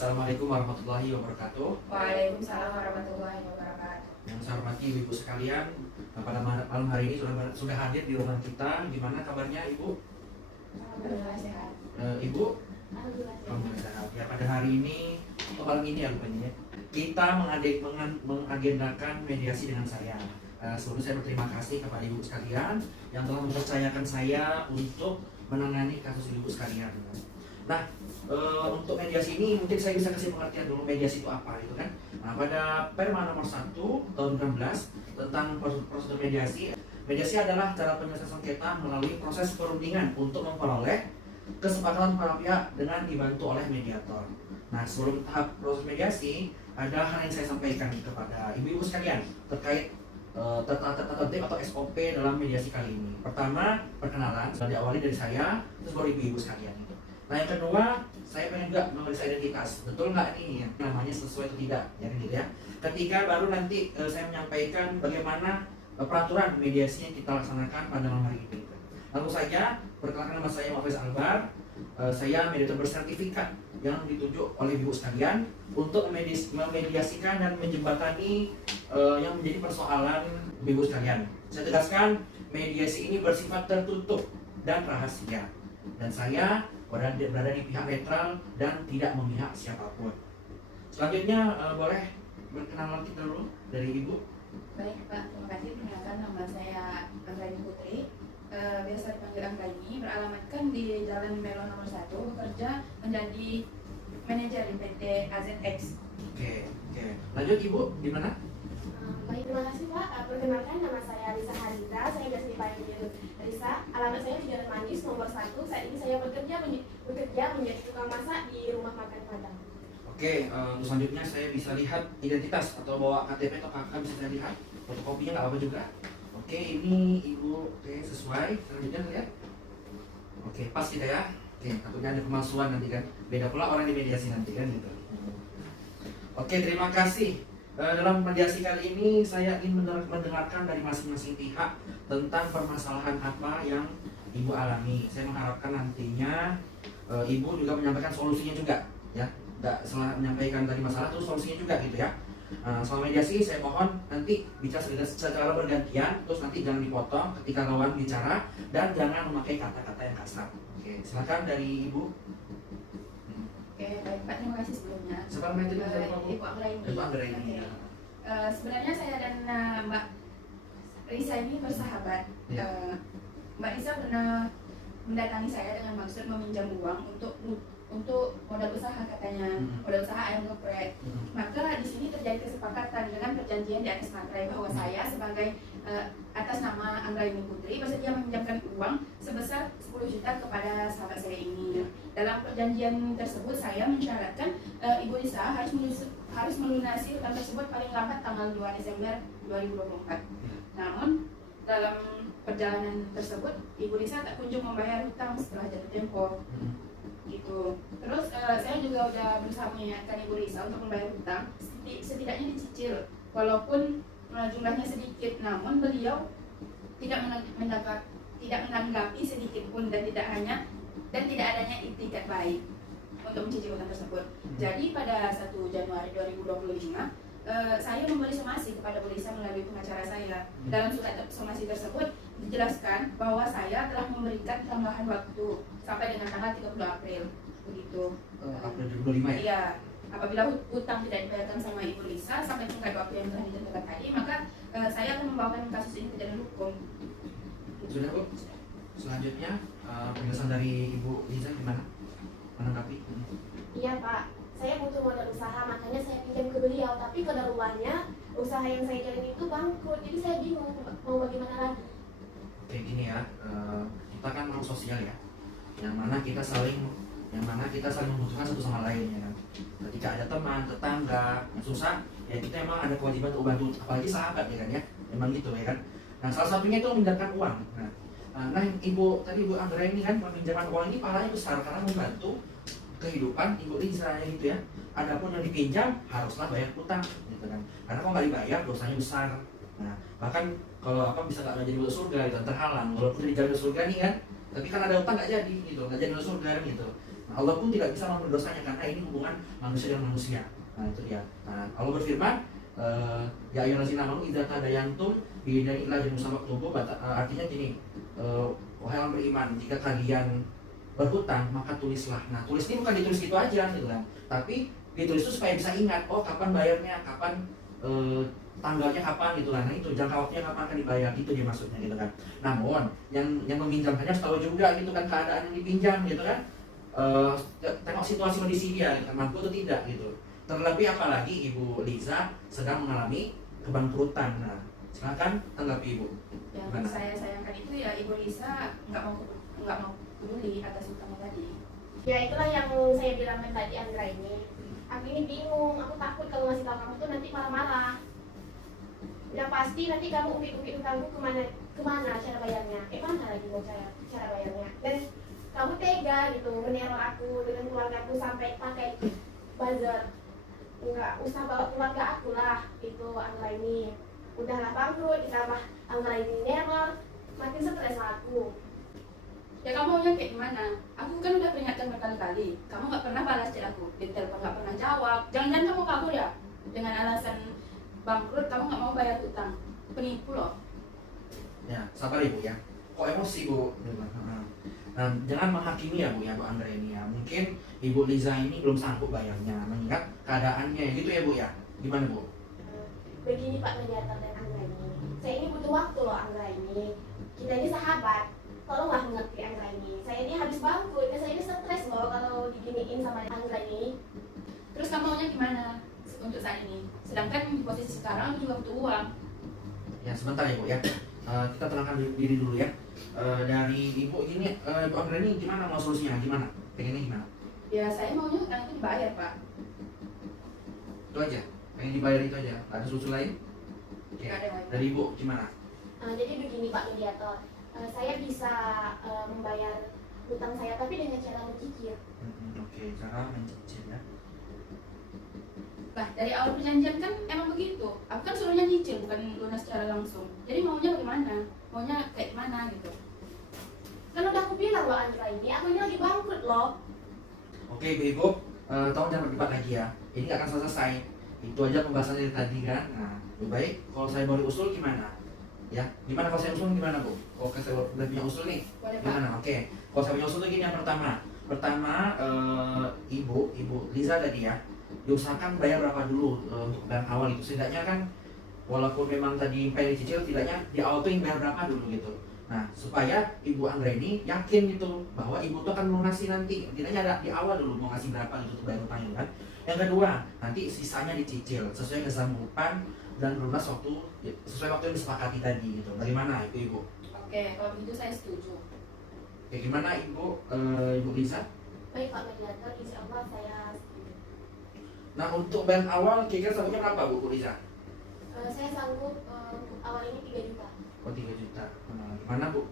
Assalamualaikum warahmatullahi wabarakatuh. Waalaikumsalam warahmatullahi wabarakatuh. Yang saya hormati ibu sekalian, pada malam hari ini sudah hadir di ruangan kita. Gimana kabarnya ibu? Alhamdulillah sehat. Ibu? Alhamdulillah sehat. Alhamdulillah sehat. Ya, pada hari ini atau malam ini ya rupanya ya, kita mengagendakan mediasi dengan saya. Sebelumnya saya berterima kasih kepada ibu sekalian yang telah mempercayakan saya untuk menangani kasus ibu sekalian. Nah, untuk mediasi ini mungkin saya bisa kasih pengertian dulu mediasi itu apa itu kan. Nah, pada Perma nomor 1 tahun 16 tentang prosedur mediasi. Mediasi adalah cara penyelesaian sengketa melalui proses perundingan untuk memperoleh kesepakatan para pihak dengan dibantu oleh mediator. Nah, sebelum tahap proses mediasi, ada hal yang saya sampaikan kepada ibu-ibu sekalian terkait tertib atau SOP dalam mediasi kali ini. Pertama, perkenalan, sudah diawali dari saya, terus baru ibu-ibu sekalian. Nah, yang kedua, saya pengen juga memeriksa identitas. Betul nggak ini ya, namanya sesuai atau tidak, ya gitu ya. Ketiga, baru nanti saya menyampaikan bagaimana peraturan mediasi yang kita laksanakan pada malam hari ini. Lalu saja, perkenalkan nama saya Muhammad Albar. Saya mediator bersertifikat yang ditunjuk oleh ibu sekalian untuk memediasikan dan menjembatani yang menjadi persoalan ibu sekalian. Saya tegaskan, mediasi ini bersifat tertutup dan rahasia. Dan saya berada di pihak netral dan tidak memihak siapapun. Selanjutnya boleh berkenalan kita dulu dari ibu. Baik Pak, terima kasih. Perkenalkan, nama saya Anggraini Putri. Biasa dipanggil Anggraini, beralamatkan di Jalan Melo nomor 1, bekerja menjadi manajer di PT AZX. Oke. Lanjut ibu, di mana? Baik, terima kasih Pak. Perkenalkan, nama saya Risa Harita. Saya biasa dipanggil Risa. Alamat saya di Jalan Manis nomor 1. Saat ini saya bekerja menjadi tukang masak di rumah makan Padang. Oke, untuk selanjutnya saya bisa lihat identitas atau bawa KTP atau KK bisa saya lihat. Fotokopinya nggak apa juga. Oke, ini ibu. Oke, sesuai. Selanjutnya lihat. Oke, pas kita ya. Oke, takutnya ada pemalsuan nanti kan. Beda pula orang di mediasi nanti kan gitu. Oke, terima kasih. Dalam mediasi kali ini saya ingin mendengarkan dari masing-masing pihak tentang permasalahan apa yang ibu alami. Saya mengharapkan nantinya ibu juga menyampaikan solusinya juga, ya. Tidak salah menyampaikan tadi masalah terus solusinya juga gitu ya. Selama mediasi saya mohon nanti bicara secara bergantian, terus nanti jangan dipotong ketika lawan bicara dan jangan memakai kata-kata yang kasar. Oke, silakan dari ibu. Oke, baik Pak, terima kasih sebelumnya. Siapa namanya tadi? Ibu Anggraini. Ibu Anggraini. Oke. Sebenarnya saya dan Mbak Risa ini bersahabat. Ya. Mbak Risa pernah mendatangi saya dengan maksud meminjam uang untuk modal usaha katanya, modal usaha ayam geprek. Maka di sini terjadi kesepakatan dengan perjanjian di atas materai bahwa saya sebagai atas nama Anggraini Putri bersedia meminjamkan uang sebesar 10 juta kepada sahabat saya ini. Dalam perjanjian tersebut saya mensyaratkan Ibu Risa harus melunasi hutang tersebut paling lambat tanggal 2 Desember 2024. Namun dalam perjalanan tersebut Ibu Risa tak kunjung membayar hutang setelah jatuh tempo. Gitu. Terus saya juga udah berusaha mengingatkan Ibu Risa untuk membayar hutang, setidaknya dicicil walaupun jumlahnya sedikit, namun beliau tidak menanggapi sedikit pun dan tidak adanya itikat baik untuk mencicil hutang tersebut. Jadi pada 1 Januari 2025 saya memberi somasi kepada Bu Risa melalui pengacara saya. Dalam surat somasi tersebut dijelaskan bahwa saya telah memberikan tambahan waktu sampai dengan tanggal 30 April begitu. April 2025 ya? Iya. Apabila hutang tidak dibayarkan sama Ibu Risa sampai tenggat waktu yang telah ditentukan tadi, maka saya akan membawakan kasus ini ke jalur hukum. Sudah Bu? Selanjutnya penjelasan dari Ibu Liza gimana? Menanggapi? Iya Pak, saya butuh modal usaha, makanya saya pinjam ke beliau. Tapi kedaruannya usaha yang saya jalani itu bangkrut, jadi saya bingung mau bagaimana lagi. Kayak gini ya, kita kan makhluk sosial ya, yang mana kita saling membutuhkan satu sama lain ya kan. Ketika ada teman, tetangga yang susah, ya kita emang ada kewajiban untuk bantu, apalagi sahabat ya kan ya, emang gitu ya kan. Nah, salah satunya itu meminjamkan uang. Nah, Ibu Anggra ini kan meminjamkan uang ini pahalanya besar karena membantu kehidupan Ibu Risa gitu ya. Adapun yang dipinjam haruslah bayar utang gitu kan. Karena kalau nggak dibayar dosanya besar. Nah, bahkan kalau bisa nggak jadi masuk surga itu terhalang. Walaupun di jalur surga nih kan, Tapi kan ada utang nggak jadi gitu, nggak jadi masuk surga gitu. Nah, Allah pun tidak bisa mengampuni dosanya karena ini hubungan manusia dengan manusia. Nah itu dia. Nah, Allah berfirman, ya ayyuhallazina amanu idza tadayantum bidainin ila ajalin musamma faktubuh, artinya gini, wahai orang beriman, jika kalian berhutang maka tulislah. Nah tulis ini bukan ditulis gitu aja gitu kan, tapi ditulis itu supaya bisa ingat, oh kapan bayarnya, kapan tanggalnya kapan gitu kan. Nah itu jangka waktunya kapan akan dibayar, itu dia maksudnya gitu kan. Namun yang meminjam hanya harus tahu juga gitu kan keadaan yang dipinjam gitu kan. Tengok situasi kondisi dia kan, mampu atau tidak gitu. Terlebih apalagi Ibu Liza sedang mengalami kebangkrutan. Nah silakan tanggapi Ibu. Yang saya sayangkan itu ya Ibu Lisa nggak mau peduli atas utangnya tadi. Ya itulah yang saya bilang tadi Andra ini. Aku ini bingung, aku takut kalau ngasih tahu kamu tuh nanti marah-marah. Udah pasti nanti kamu ungkit-ungkit utangku kemana cara bayarnya? Mana lagi mau cara bayarnya? Dan kamu tega gitu meneror aku dengan keluargaku sampai pakai buzzer. Enggak usah bawa keluarga aku lah, itu Anggra ini udahlah bangkrut, ditambah Anggra ini neror, makin stres aku. Ya kamu maunya kayak gimana? Aku kan udah peringatkan berkali-kali. Kamu nggak pernah balas chat aku, di telepon nggak pernah jawab. Jangan-jangan kamu kabur ya? Dengan alasan bangkrut kamu nggak mau bayar utang. Penipu loh. Ya sabar Ibu ya. Kok emosi Bu? Nah, jangan menghakimi ya Bu ya, Bu Andra ini ya. Mungkin Ibu Liza ini belum sanggup bayarnya, mengingat keadaannya gitu ya Bu ya. Gimana Bu? Begini Pak Mediator dan Anggra ini, saya ini butuh waktu loh Anggra ini. Kita ini sahabat, tolonglah mengerti Anggra ini. Saya ini habis bangkrut, dan saya ini stres loh kalau diginiin sama Anggra ini. Terus kamu maunya gimana untuk saat ini? Sedangkan di posisi sekarang aku juga butuh uang. Ya sebentar ya Bu ya. Kita tenangkan diri dulu ya. Dari Ibu ini, Bu Anggra ini gimana mau solusinya? Gimana? Pengennya gimana? Ya saya maunya utang itu dibayar Pak. Itu aja. Pengen dibayar itu aja. Nggak ada solusi lain? Oke. Nggak ada lagi. Dari Ibu gimana? Jadi begini Pak Mediator, saya bisa membayar utang saya tapi dengan cara mencicil. Oke, cara mencicil ya. Nah dari awal perjanjian kan emang begitu. Aku kan suruhnya nyicil bukan lunas secara langsung. Jadi maunya bagaimana? Maunya kayak mana gitu? Kan udah aku bilang loh Anggra ini, aku ini lagi bangkrut loh. Oke Ibu, tolong jangan berdebat lagi ya. Ini nggak akan selesai. Itu aja pembahasannya dari tadi kan. Nah, lebih baik kalau saya boleh usul gimana? Ya, gimana kalau saya usul gimana Bu? Kalau saya udah punya usul nih, Boleh Pak. gimana? Oke, kalau saya punya usul tuh gini yang pertama. Ibu Liza tadi ya, diusahakan bayar berapa dulu untuk bayar awal itu. Setidaknya kan, walaupun memang tadi pengen dicicil, tidaknya di awal tuh yang bayar berapa dulu gitu. Nah, supaya Ibu Anggra ini yakin gitu bahwa Ibu tuh akan melunasi nanti. Tidaknya ada di awal dulu mau ngasih berapa gitu untuk bayar utangnya kan. Yang kedua, nanti sisanya dicicil sesuai kesanggupan dan lunas sesuai waktu yang disepakati tadi gitu. Bagaimana Ibu? Oke, kalau begitu saya setuju. Oke, gimana Ibu Lisa? Baik Pak Mediator, insya Allah saya setuju. Nah, untuk bayar awal kira-kira sanggupnya berapa Bu Lisa? Saya sanggup untuk awal ini 3 juta. Oh, 3 juta. Gimana Bu?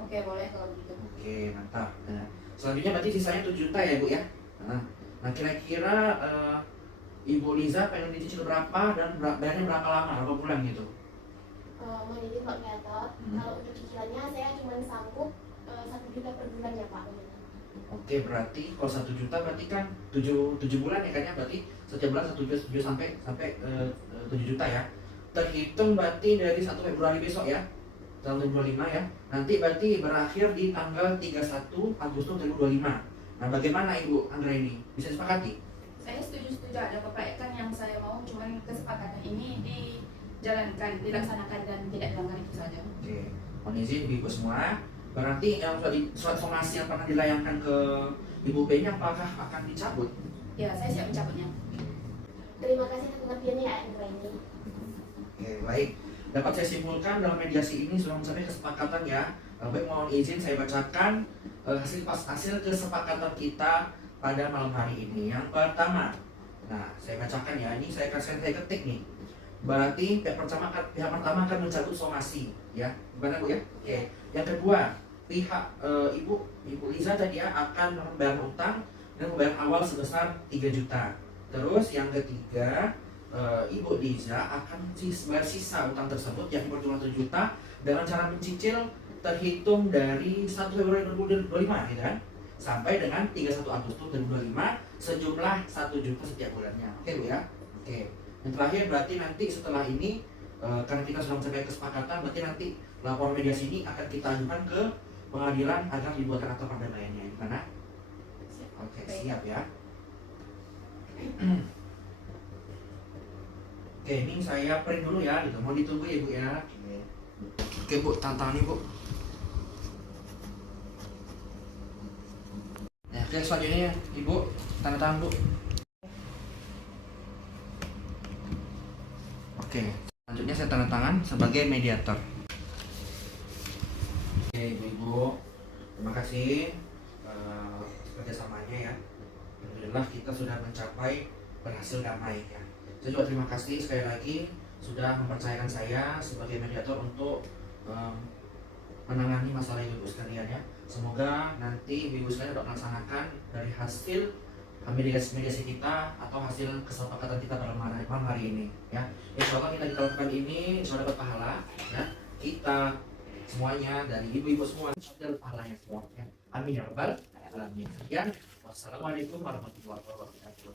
Oke, boleh kalau begitu. Oke, mantap. Nah, selanjutnya berarti sisanya 7 juta ya Bu ya? Nah kira-kira Ibu Liza pengen dicicil berapa dan bayarnya berapa lama, berapa bulan gitu? Mohon izin Pak Mediator, kalau untuk cicilannya saya cuma sanggup 1 juta per bulan ya Pak. Oke, berarti kalau 1 juta berarti kan 7 bulan ya kan ya? Berarti setiap bulan 1 juta sampai 7 juta ya. Terhitung berarti dari 1 Februari besok ya, tahun 2025 ya. Nanti berarti berakhir di tanggal 31 Agustus 2025. Nah, bagaimana Ibu Anggra ini? Bisa disepakati? Saya setuju ada perbaikan yang saya mau, cuman kesepakatan ini dijalankan, dilaksanakan dan tidak dilanggar itu saja. Oke, mohon izin Ibu semua. Berarti yang surat somasi yang pernah dilayangkan ke Ibu B ini apakah akan dicabut? Ya, saya siap mencabutnya. Terima kasih atas pengertiannya ya Anggra ini. Oke, baik. Dapat saya simpulkan dalam mediasi ini sudah mencapai kesepakatan ya. Baik, mohon izin saya bacakan hasil kesepakatan kita pada malam hari ini. Yang pertama, nah saya bacakan ya, ini saya ketik nih. Berarti pihak pertama akan mencabut somasi, ya, gimana Bu ya? Oke. Yang kedua, pihak Ibu Liza tadi ya akan membayar utang dan membayar awal sebesar 3 juta. Terus yang ketiga, Ibu Liza akan bayar sisa utang tersebut yang berjumlah 7 juta dengan cara mencicil terhitung dari 1 Februari 2025 gitu kan, sampai dengan 31 Agustus 2025 sejumlah 1 juta setiap bulannya. Oke Bu ya. Oke. Yang terakhir berarti nanti setelah ini karena kita sudah mencapai kesepakatan, berarti nanti laporan mediasi ini akan kita ajukan ke pengadilan agar dibuatkan akta perdamaiannya. Gimana? Oke, siap ya. Oke, ini saya print dulu ya, gitu. Mau ditunggu ya Bu ya. Oke Bu, tantangan Bu. Ya, oke, selanjutnya Ibu, tanda tangan Bu. Oke, selanjutnya saya tanda tangan sebagai mediator. Oke, Ibu-Ibu, terima kasih kerjasamanya ya. Alhamdulillah kita sudah mencapai berhasil damai ya. Saya juga terima kasih sekali lagi sudah mempercayakan saya sebagai mediator untuk menangani masalah ibu sekalian ya. Semoga nanti ibu sekalian dapat melaksanakan dari hasil mediasi kita atau hasil kesepakatan kita pada malam hari ini ya. Insya Allah kita lakukan ini, insya Allah dapat pahala ya. Kita semuanya dari ibu-ibu semua dapat pahalanya semua ya. Amin ya rabbal alamin. Sekian, wassalamualaikum warahmatullahi wabarakatuh.